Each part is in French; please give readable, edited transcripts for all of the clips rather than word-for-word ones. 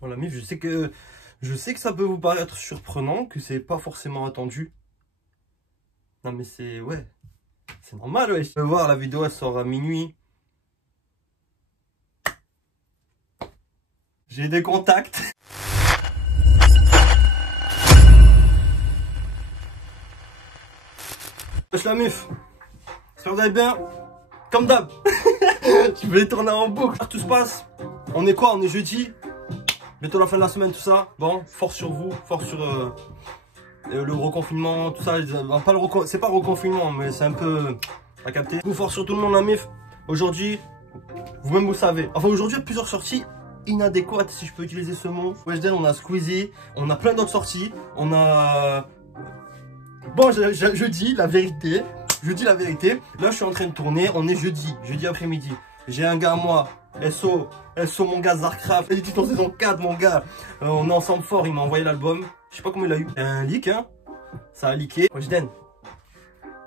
Voilà, Mif, je sais que ça peut vous paraître surprenant, que c'est pas forcément attendu. Non mais c'est... ouais. C'est normal, ouais. Je peux voir, la vidéo elle sort à minuit. J'ai des contacts. Wesh la Mif. J'espère que vous allez bien. Comme d'hab. Je vais tourner en boucle. Tout se passe. On est quoi? On est jeudi. Bientôt la fin de la semaine, tout ça. Bon, force sur vous, force sur le reconfinement, tout ça. C'est pas reconfinement, mais c'est un peu à capter. Vous force sur tout le monde, la Mif. Aujourd'hui, vous-même vous savez. Enfin, aujourd'hui, il y a plusieurs sorties inadéquates, si je peux utiliser ce mot. Weshden, on a Squeezie, on a plein d'autres sorties. On a... Bon, je dis la vérité. Je dis la vérité. Là, je suis en train de tourner. On est jeudi après-midi. J'ai un gars à moi. SO, mon gars Zarcraft, Edit en saison 4, mon gars. On est ensemble fort, il m'a envoyé l'album. Je sais pas comment il a eu. Un leak, hein. Ça a leaké. Weshden,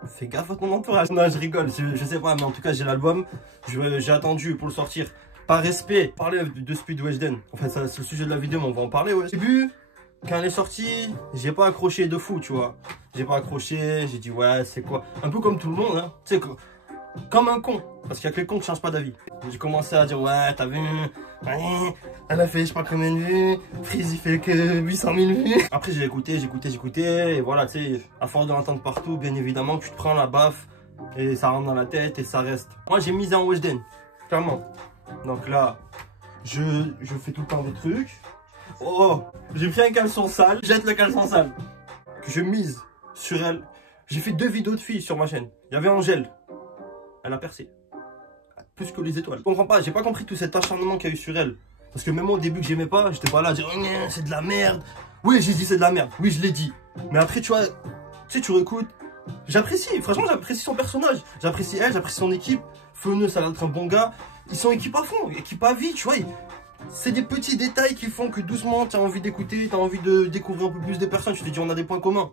fais gaffe à ton entourage. Non, je rigole, je sais pas, mais en tout cas, j'ai l'album. J'ai attendu pour le sortir. Par respect, parler de Speed Weshden. En fait, c'est le sujet de la vidéo, mais on va en parler, ouais. Au début, quand elle est sortie, j'ai pas accroché de fou, tu vois. J'ai pas accroché, j'ai dit, ouais, c'est quoi. Un peu comme tout le monde, hein. Tu sais, comme un con. Parce qu'il y a que les cons qui changent pas d'avis. J'ai commencé à dire, ouais, t'as vu, elle a fait je sais pas combien de vues, Freeze il fait que 800 000 vues. Après j'ai écouté, et voilà, tu sais, à force de l'entendre partout, bien évidemment, tu te prends la baffe, et ça rentre dans la tête, et ça reste. Moi j'ai misé en Weshden, clairement. Donc là, je fais tout le temps des trucs. Oh, j'ai pris un caleçon sale, jette le caleçon sale. Que je mise sur elle. J'ai fait 2 vidéos de filles sur ma chaîne. Il y avait Angèle. Elle a percé. Plus que les étoiles. Je comprends pas, j'ai pas compris tout cet acharnement qu'il y a eu sur elle. Parce que même moi au début que j'aimais pas, j'étais pas là à dire oh, c'est de la merde. Oui, j'ai dit c'est de la merde. Oui, je l'ai dit. Mais après, tu vois, tu sais, tu réécoutes. J'apprécie, franchement, j'apprécie son personnage. J'apprécie elle, j'apprécie son équipe. Feuneux, ça a l'air d'être un bon gars. Ils sont équipe à fond, équipe à vie, tu vois. C'est des petits détails qui font que doucement, tu as envie d'écouter, tu as envie de découvrir un peu plus des personnes. Tu te dis, on a des points communs.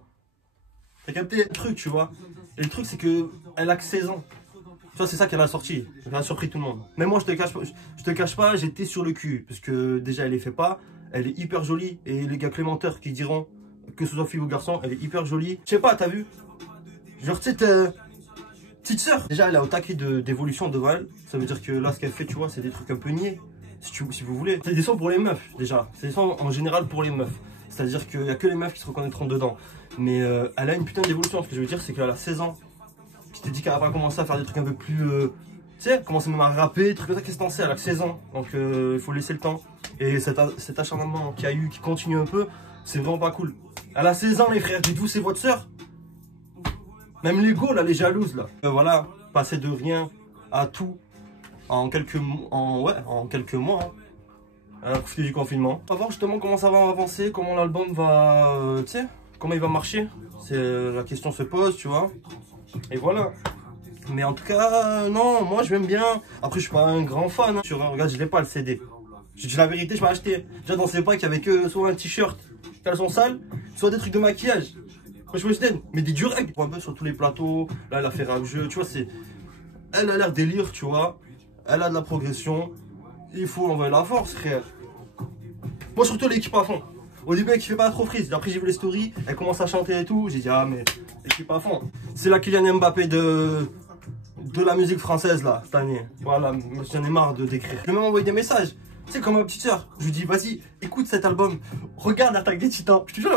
T'as capté le truc, tu vois. Et le truc, c'est que elle a que 16 ans. Tu vois, c'est ça qu'elle a sorti. Elle a surpris tout le monde. Mais moi, je te cache pas, j'étais sur le cul. Parce que déjà, elle les fait pas. Elle est hyper jolie. Et les gars clémenteurs qui diront que ce soit fille ou garçon, elle est hyper jolie. Je sais pas, t'as vu? Genre, tu sais, petite sœur. Déjà, elle est au taquet d'évolution devant elle. Ça veut dire que là, ce qu'elle fait, tu vois, c'est des trucs un peu niais. Si vous voulez. C'est des sons pour les meufs, déjà. C'est des sons en général pour les meufs. C'est-à-dire qu'il n'y a que les meufs qui se reconnaîtront dedans. Mais elle a une putain d'évolution. Ce que je veux dire, c'est qu'elle a 16 ans. Je t'ai dit qu'elle va pas commencer à faire des trucs un peu plus... tu sais, commencer même à rapper, des trucs comme ça. Qu'est-ce que t'en sais? Elle a que 16 ans. Donc il faut laisser le temps. Et cet acharnement qu'il y a eu, qui continue un peu, c'est vraiment pas cool. Elle a 16 ans, les frères. Dites-vous, c'est votre soeur. Même l'ego, là, les jalouses, là. Voilà, passer de rien à tout en quelques mois. Hein. À profiter du confinement. On va voir justement comment ça va avancer, comment l'album va... tu sais, comment il va marcher. La question se pose, tu vois. Et voilà. Mais en tout cas, non, moi je m'aime bien. Après, je suis pas un grand fan. Hein. Regarde, je l'ai pas le CD. Je dis la vérité, je vais acheter. Déjà, dans ces packs, il y avait que soit un t-shirt, caleçon sale, soit des trucs de maquillage. Moi, je me mais des durags. Un peu sur tous les plateaux. Là, elle a fait rap jeu. Tu vois, c'est. Elle a l'air délire, tu vois. Elle a de la progression. Il faut envoyer la force, frère. Moi, surtout l'équipe à fond. Au début, elle kiffait pas trop Freeze. Après, j'ai vu les stories. Elle commence à chanter et tout. J'ai dit, ah, mais l'équipe à fond. C'est la Kylian Mbappé de la musique française, là, cette année. Voilà, j'en ai marre de décrire. Je vais même envoyer des messages. Tu sais, comme ma petite soeur. Je lui dis, vas-y, écoute cet album. Regarde Attaque des Titans. Je te jure, j'ai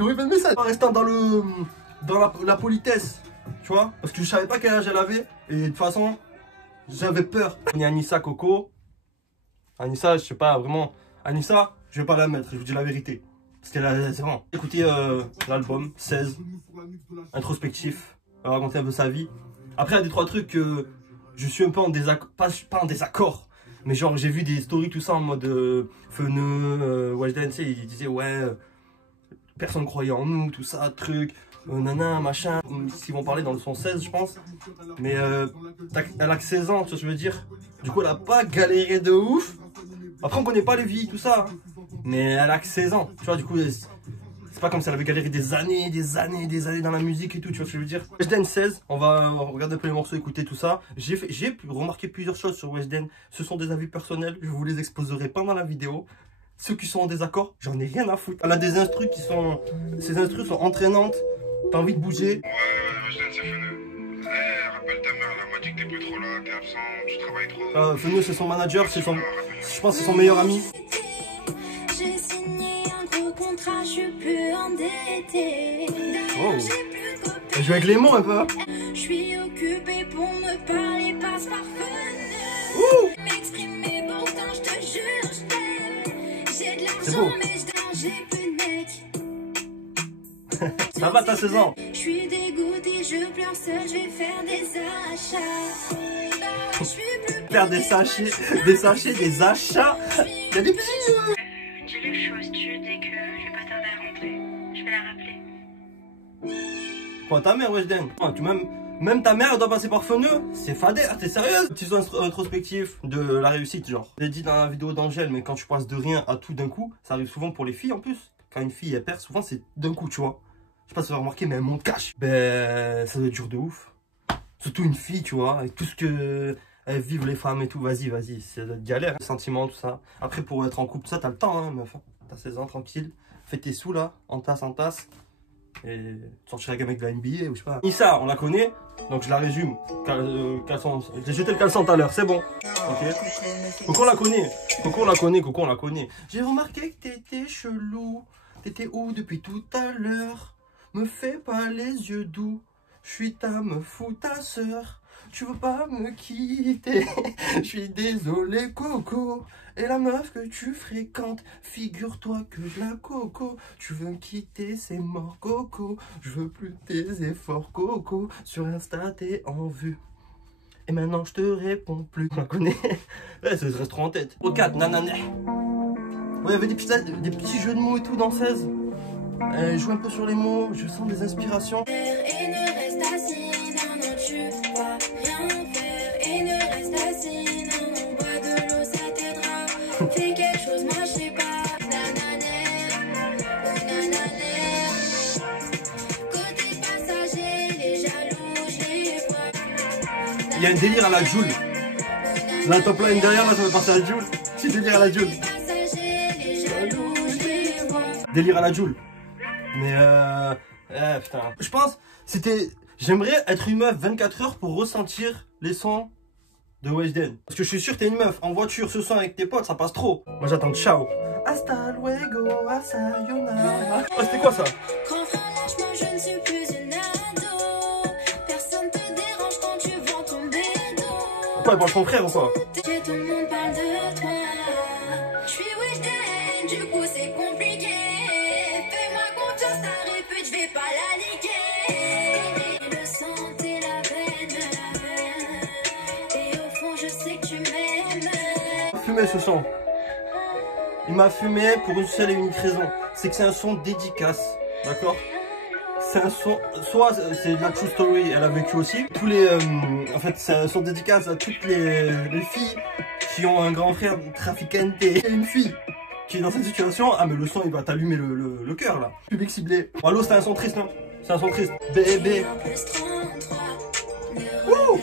envoyé plein de messages. En restant dans la politesse. Tu vois? Parce que je savais pas quel âge elle avait. Et de toute façon, j'avais peur. On est Anissa Coco. Anissa, je sais pas, vraiment. Anissa, je vais pas la mettre, je vous dis la vérité. Parce qu'elle c'est vraiment. Écoutez l'album, 16, introspectif, elle raconter un peu sa vie. Après, il y a des 3 trucs que je suis un peu en désaccord, pas en désaccord, mais genre j'ai vu des stories, tout ça en mode Feuneux, Weshden, il disait ouais, personne croyait en nous, tout ça, truc, nana, machin. Ils vont parler dans le son 16, je pense. Mais elle a que 16 ans, tu vois ce que je veux dire. Du coup, elle a pas galéré de ouf. Après, on connaît pas les vies, tout ça. Hein. Mais elle a que 16 ans. Tu vois, du coup, c'est pas comme si elle avait galéré des années dans la musique et tout. Tu vois ce que je veux dire? Weshden 16, on va regarder un peu les morceaux, écouter tout ça. J'ai remarqué plusieurs choses sur Weshden. Ce sont des avis personnels. Je vous les exposerai pendant la vidéo. Ceux qui sont en désaccord, j'en ai rien à foutre. Elle a des instrus qui sont... Ces instrus sont entraînantes. T'as envie de bouger. Ouais, c'est Feneux. Rappelle ta mère, là. Elle m'a dit que t'es plus trop là, t'es absent, tu travailles trop. Feneux, c'est son manager, c'est son... Je pense que c'est son meilleur ami. J'ai signé un gros contrat, je suis plus endettée. Oh. Elle joue avec les mots un peu. Je suis occupée pour me parler, passe par Feneux. M'exprimer, pourtant je te jure, je t'aime. J'ai de l'argent, mais j'ai plus de mec. Ça va, t'as 16 ans. Je suis dégoûtée, je pleure seule, je vais faire des achats. Je suis plus Faire des sachets, des achats. Il y a des petits... Dis-lui que je suis au stud et que je vais pas tarder à rentrer. Je vais la rappeler. Quoi, ta mère, Weshden? Même ta mère, elle doit passer par Feneux. C'est fadé, t'es sérieuse? Petit introspectif de la réussite, genre. J'ai dit dans la vidéo d'Angèle, mais quand tu passes de rien à tout d'un coup, ça arrive souvent pour les filles en plus. Quand une fille, elle perd, souvent c'est d'un coup, tu vois. Je sais pas si vous avez remarqué, mais elle monte cash. Ben, ça doit être dur de ouf. Surtout une fille, tu vois, avec tout ce que elles vivent les femmes et tout. Vas-y, c'est de galère, les sentiments, tout ça. Après, pour être en couple, ça, t'as le temps, hein, meuf. T'as 16 ans, tranquille. Fais tes sous, là, en tasse. Et sortir avec un mec de la NBA ou je sais pas. Issa, on la connaît, donc je la résume. J'ai jeté le caleçon tout à l'heure, c'est bon. Ok. Coco, on la connaît. J'ai remarqué que t'étais chelou. T'étais où depuis tout à l'heure? Me fais pas les yeux doux. Je suis ta meuf ou ta sœur. Tu veux pas me quitter? Je suis désolé, Coco. Et la meuf que tu fréquentes, figure-toi que je la coco. Tu veux me quitter, c'est mort, Coco. Je veux plus tes efforts, Coco. Sur Insta, t'es en vue. Et maintenant, je te réponds plus. On la connaît. Ouais, ça se reste trop en tête. Au 4, nanana. Ouais, il y avait des petits jeux de mots et tout dans 16. Je joue un peu sur les mots, je sens des inspirations. et ne reste assis, non, non, tu vas rien faire. Et ne reste assis, non, non, bois de l'eau, ça t'aidera. Fais quelque chose, moi je sais pas. Nanana, oh nanana. Côté passager, les jaloux, je les vois. Il y a un délire à la Joule. La top line derrière, là, ça me passer à la Joule. Petit délire à la Joule. Délire à la Joule. Mais putain. Je pense, j'aimerais être une meuf 24 heures pour ressentir les sons de Weshden. Parce que je suis sûr que t'es une meuf en voiture ce soir avec tes potes, ça passe trop. Moi j'attends ciao. Hasta luego, sayonara. Oh, c'était quoi ça? Grand frère, lâche-moi, je ne suis plus une ado. Personne te dérange quand tu vends ton bédo. Pourquoi elle parle ton frère ou quoi? Tout le monde parle de toi. Je suis Weshden, du coup c'est compliqué. Fais-moi confiance, ta répute, je vais pas la niquer. Le sang et la veine. Et au fond, je sais que tu m'aimes. Fumé ce son. Il m'a fumé pour une seule et unique raison. C'est que c'est un son dédicace. D'accord? C'est un son, soit c'est de la true story, elle a vécu aussi. En fait, c'est un son dédicace à toutes les filles qui ont un grand frère trafiquante. Et une fille qui est dans cette situation, ah mais le son il va t'allumer le cœur là. Public ciblé. Bon, allô, c'est un son triste, hein? C'est un son triste. Bébé. Wouh.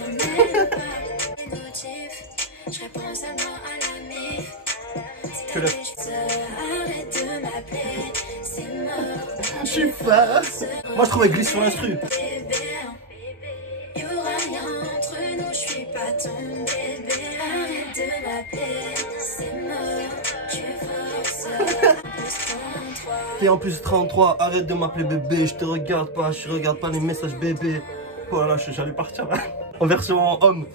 Je réponds seulement à la mif. Que le... Arrête de m'appeler, c'est mort. Je suis face. Moi je trouve qu'elle glisse sur l'instru. Y'aura rien entre nous, je suis pas ton bébé. Arrête de m'appeler, c'est mort. Tu forces. Et en plus 33, arrête de m'appeler bébé, je te regarde pas, je regarde pas les messages bébé. Oh là là, j'allais partir là. En version homme.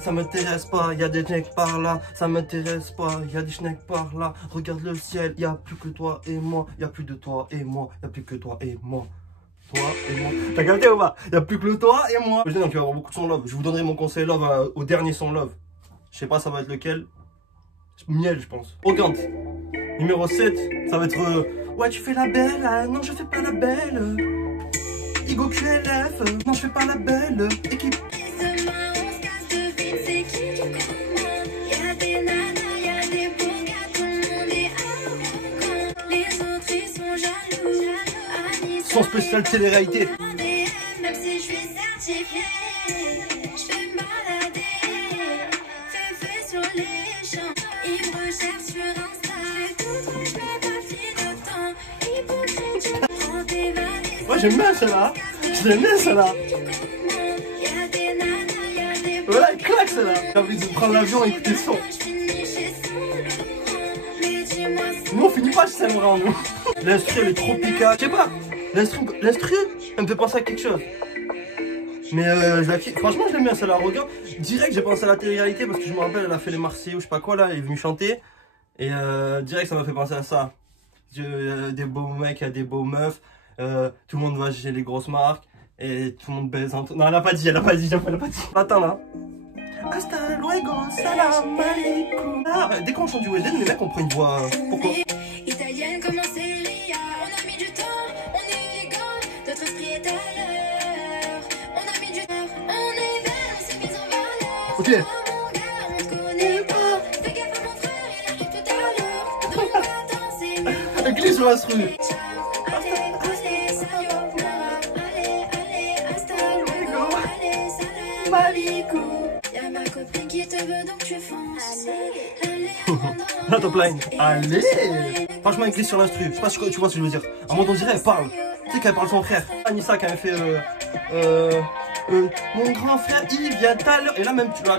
Ça m'intéresse pas, y a des necks par là. Ça m'intéresse pas, y a des schnecks par là. Regarde le ciel, y a plus que toi et moi. Y a plus de toi et moi, y a plus que toi et moi. Toi et moi. T'as capté ou pas? Y a plus que le toi et moi. Je dis donc il va y avoir beaucoup de son love. Je vous donnerai mon conseil love au dernier son love. Je sais pas ça va être lequel. Miel je pense. Regarde. Numéro 7, ça va être ouais tu fais la belle, ah, non je fais pas la belle. Igo QLF, non je fais pas la belle. Équipe. Son spécial télé-réalité. Même si je suis certifiée, je vais me balader. Fais sur les champs, ils me recherchent sur Insta. j'aime bien celle-là. J'aime bien celle-là. Voilà, il claque celle-là. J'ai envie de prendre l'avion et écouter le son. Nous on finit pas chez Saint-Laurent, nous. L'instru elle est tropical. Je sais pas, l'instru elle me fait penser à quelque chose. Mais franchement je l'aime bien celle-là. Regarde, direct j'ai pensé à la télé-réalité parce que je me rappelle elle a fait les Marseillais ou je sais pas quoi là, elle est venue chanter. Et direct ça m'a fait penser à ça. Des beaux mecs, il y a des beaux meufs. Tout le monde va chez les grosses marques. Et tout le monde baise en... Non elle a pas dit, Attends là. Hasta luego, salam alaikum. Ah, dès qu'on chante du Weshden, les mecs on prend une voix. Pourquoi? Italienne comme en Serie A. On a mis du temps, on est élégant. Notre esprit est ailleurs. On a mis du temps, on est belle, on s'est mis en valeur. Ok. Oh mon gars, on te connaît pas. Fais gaffe à mon frère, il arrive tout à l'heure. Donc attends, c'est mieux. Elle glisse sur l'instru. Allez, sayonara. Allez, hasta luego. Allez, salam alaikum. Y'a ma copine qui te veut donc tu fonces. Allez, La top line. Allez. Franchement elle glisse sur l'instru. Je sais pas si tu vois ce que je veux dire. À un moment on dirait elle parle. Tu sais qu'elle parle son frère. Anissa qui avait fait mon grand frère il vient tout à l'heure. Et là même tu vois,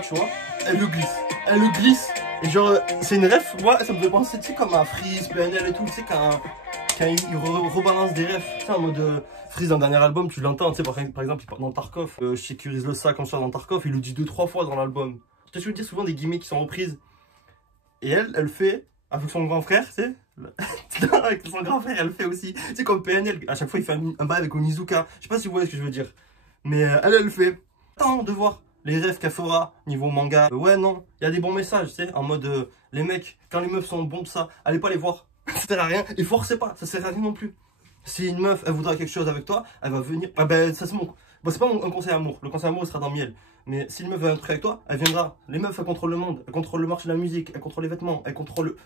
elle le glisse. Elle le glisse. Et genre c'est une ref. Moi ça me fait penser tu sais comme à Freeze, PNL et tout. Tu sais quand il rebalance des refs. Tu sais en mode Freeze dans le dernier album tu l'entends. Tu sais par exemple il part dans Tarkov. Je sécurise le sac comme ça dans Tarkov. Il le dit 2-3 fois dans l'album. Tu sais je veux dire souvent des gimmicks qui sont reprises. Et elle fait avec son grand frère, tu sais. Avec son grand frère, elle fait aussi. Tu sais, comme PNL, à chaque fois, il fait un bail avec Onizuka. Je sais pas si vous voyez ce que je veux dire. Mais elle fait. Attends de voir les rêves qu'elle fera niveau manga. Ouais, non, il y a des bons messages, tu sais. En mode, les mecs, quand les meufs sont bons, ça, allez pas les voir. Ça sert à rien. Et forcez pas, ça sert à rien non plus. Si une meuf, elle voudra quelque chose avec toi, elle va venir. Ah ben, ça c'est mon. Bon, c'est pas un conseil amour. Le conseil amour, il sera dans Miel. Mais si une meuf veut un truc avec toi, elle viendra. Les meufs, elles contrôlent le monde. Elles contrôlent le marché de la musique. Elles contrôlent les vêtements. Elles contrôlent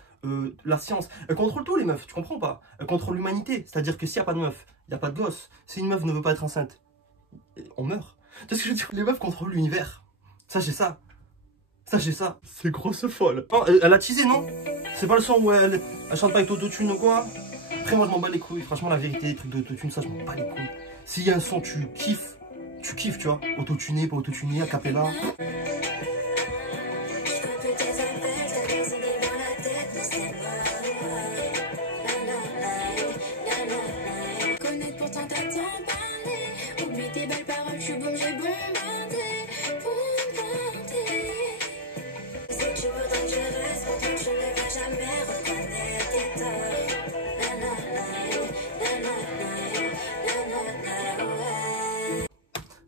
la science. Elles contrôlent tout, les meufs. Tu comprends pas? Elles contrôlent l'humanité. C'est-à-dire que s'il n'y a pas de meuf, il n'y a pas de gosse. Si une meuf ne veut pas être enceinte, on meurt. Tu sais ce que je veux dire? Les meufs contrôlent l'univers. Sachez ça. Sachez ça. C'est grosse folle. Oh, elle a teasé, non? C'est pas le son où elle chante pas avec l'autotune ou quoi? Après, moi, je m'en bats les couilles. Franchement, la vérité, les trucs d'autotune, ça, je m'en bats les couilles. S'il y a un son, tu kiffes, tu vois. Autotuné, pas autotuné, a cappella. Connaître pourtant t'attends parler. Oublie tes belles paroles, je suis bon, j'ai bombardé. Si tu voudrais que je reste, pourtant tu ne vas jamais reconnaître tes torts.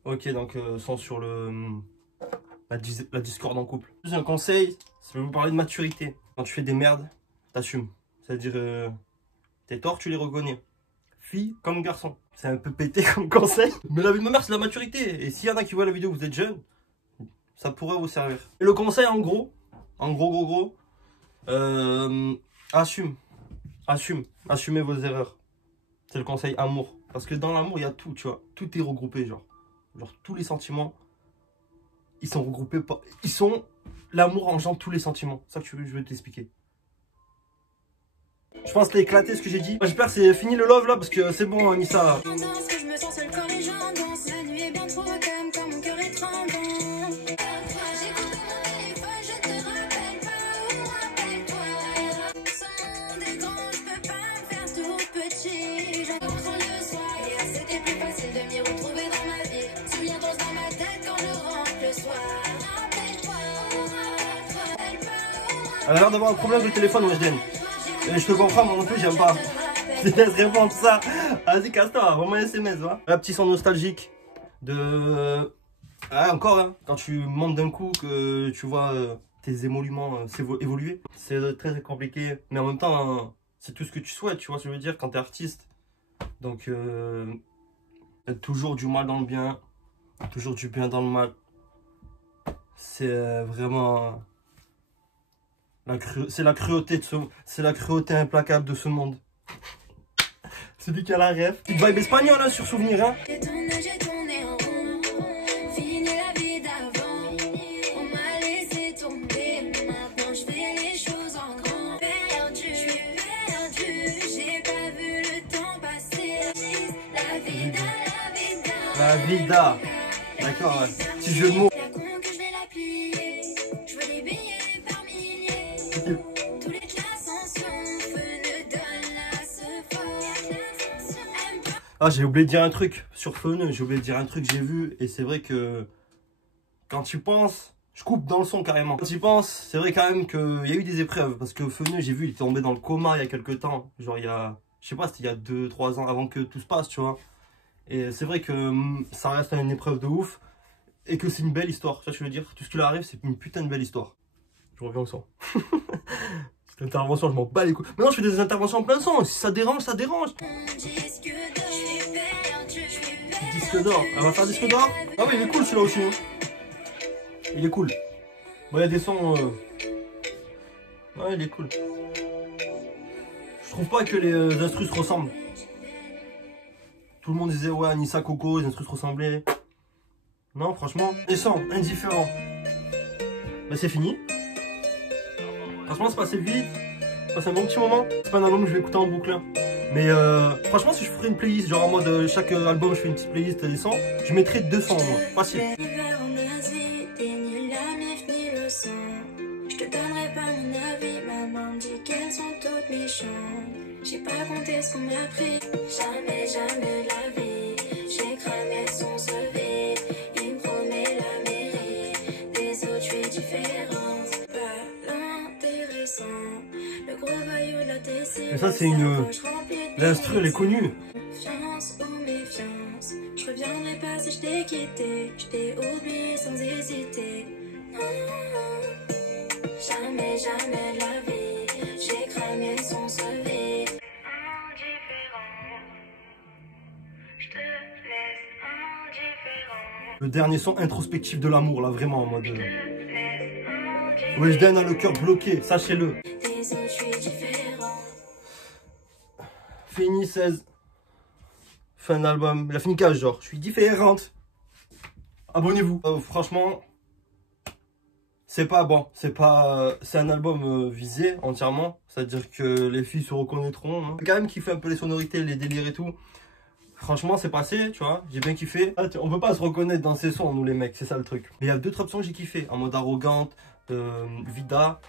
Ok, donc sans sur la discorde en couple. J'ai un conseil, je vais vous parler de maturité. Quand tu fais des merdes, t'assumes. C'est-à-dire, tes torts, tu les reconnais. Fille comme garçon. C'est un peu pété comme conseil. Mais la vie de ma mère, c'est la maturité. Et s'il y en a qui voient la vidéo, vous êtes jeune, ça pourrait vous servir. Et le conseil, en gros, assume. Assumez vos erreurs. C'est le conseil amour. Parce que dans l'amour, il y a tout, tu vois. Tout est regroupé, genre tous les sentiments, ils sont regroupés par... L'amour engendre tous les sentiments. C'est ça que je veux t'expliquer. Je pense que t'as éclaté ce que j'ai dit. J'espère que c'est fini le love là, parce que c'est bon, Anissa. Je me sens seul quand les gens dansent. La nuit est bien trop calme quand mon cœur est tremblant. J'écoute mon téléphone, je te rappelle pas, rappelle-toi. Ce monde est grand, je peux pas me faire tout petit. Je rentre le soir, hier c'était plus facile de m'y retrouver dans ma vie. Souviens-toi dans ma tête quand je rentre le soir. Rappelle-toi, rappelle-toi. Elle a l'air d'avoir un problème de téléphone, Weshden. Et je te comprends, moi non plus, j'aime pas. Je te laisse répondre ça. Vas-y, casse-toi, envoie-moi un SMS, va. Un petit son nostalgique de... Ah, encore, hein, quand tu montes d'un coup, que tu vois tes émoluments évoluer. C'est très compliqué, mais en même temps, c'est tout ce que tu souhaites, tu vois ce que je veux dire, quand t'es artiste. Donc, toujours du mal dans le bien, toujours du bien dans le mal. C'est vraiment... C'est la cruauté c'est la cruauté implacable de ce monde. Celui qui a la rêve. Petite vibe espagnole hein, sur souvenir hein. J'ai tourné en rond. Fini la vie d'avant. On m'a laissé tomber. Maintenant je fais les choses en grand. Perdu, j'ai pas vu le temps passer. La vie d'avant. La vida. D'accord, ouais. Petit jeu de mots. La con que je vais la plier. Je veux des billets par milliers. Tous les classes en sont feu ne donne la ce fort. Ah, j'ai oublié de dire un truc sur Feneux. J'ai oublié de dire un truc que j'ai vu. Et c'est vrai que quand tu penses, je coupe dans le son carrément. Quand tu penses, c'est vrai quand même qu'il y a eu des épreuves. Parce que Feneux, j'ai vu, il est tombé dans le coma il y a quelques temps. Genre, il y a, je sais pas, c'était il y a 2-3 ans avant que tout se passe, tu vois. Et c'est vrai que ça reste une épreuve de ouf. Et que c'est une belle histoire, ça je veux dire. Tout ce qui lui arrive, c'est une putain de belle histoire. Je reviens au son. Cette intervention, je m'en bats les couilles. Maintenant, je fais des interventions en plein son. Si ça dérange, ça dérange. Disque d'or. Elle va faire disque d'or. Ah oui, il est cool celui-là aussi. Hein. Il est cool. Bon, il y a des sons. Ouais, il est cool. Je trouve pas que les instrus se ressemblent. Tout le monde disait, ouais, Anissa, Coco, les instrus se ressemblaient. Non, franchement, les sons indifférents. Bah, c'est fini. Franchement, c'est passé vite. C'est passé un bon petit moment. C'est pas un album que je vais écouter en boucle. Hein. Mais franchement, si je ferais une playlist, genre en mode chaque album, je fais une petite playlist des sons, je mettrais 200 au moins. Facile. Je te donnerai pas mon avis, maman dit qu'elles sont toutes méchantes. J'ai pas compté ce qu'on m'a pris, jamais, jamais de la vie. J'ai cramé son sauvé, il me promet la mairie. Des autres, je suis différente, pas l'intéressant. Le gros voyou de la TC. Mais ça, c'est une. L'instru, elle est connue. Confiance ou méfiance, je reviendrai pas si je t'ai quitté. Je t'ai oublié sans hésiter. Jamais, jamais de la vie, j'ai cramé son sauvé. Indifférent, je te laisse indifférent. Le dernier son introspectif de l'amour, là, vraiment en mode. Je te laisse indifférent. Weshden a le cœur bloqué, sachez-le. Des autres, je suis différent. Fini 16. Fin d'album. Il a fini 15 genre. Je suis différente. Abonnez-vous. Franchement, c'est pas bon. C'est pas. C'est un album visé entièrement. C'est-à-dire que les filles se reconnaîtront. Hein. Quand même kiffé un peu les sonorités, les délires et tout. Franchement, c'est passé, tu vois. J'ai bien kiffé. Ah, on peut pas se reconnaître dans ces sons, nous les mecs. C'est ça le truc. Mais il y a 2-3 sons que j'ai kiffé. En mode arrogante, vida,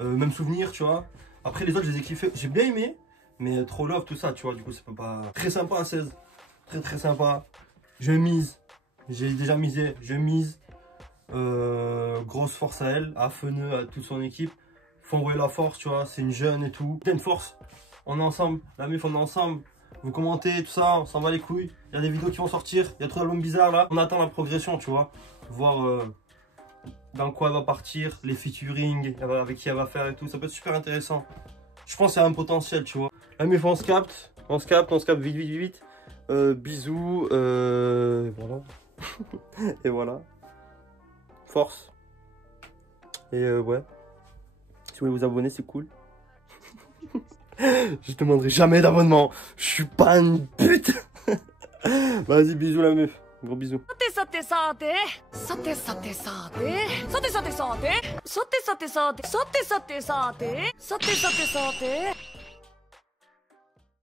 même souvenir, tu vois. Après, les autres, je les ai kiffés. J'ai bien aimé. Mais trop love, tout ça, tu vois. Du coup, c'est pas. Très sympa à 16. Très très sympa. Je mise. J'ai déjà misé. Je mise. Grosse force à elle, à Feneux, à toute son équipe. Faut envoyer la force, tu vois. C'est une jeune et tout. Pleine force. On est ensemble. La meuf, on est ensemble. Vous commentez, tout ça. On s'en va les couilles. Il y a des vidéos qui vont sortir. Il y a trop d'albums bizarres là. On attend la progression, tu vois. Voir dans quoi elle va partir. Les featuring avec qui elle va faire et tout. Ça peut être super intéressant. Je pense qu'il y a un potentiel, tu vois. La meuf, on se capte. On se capte vite, vite, vite. Bisous. Voilà. Et voilà. Force. Et ouais. Si vous voulez vous abonner, c'est cool. Je te demanderai jamais d'abonnement. Je suis pas une pute. Vas-y, bisous la meuf. Gros bisous. さてさてさてさてさてさてさてさてさてさてさてさてさてさてさてさてさてさて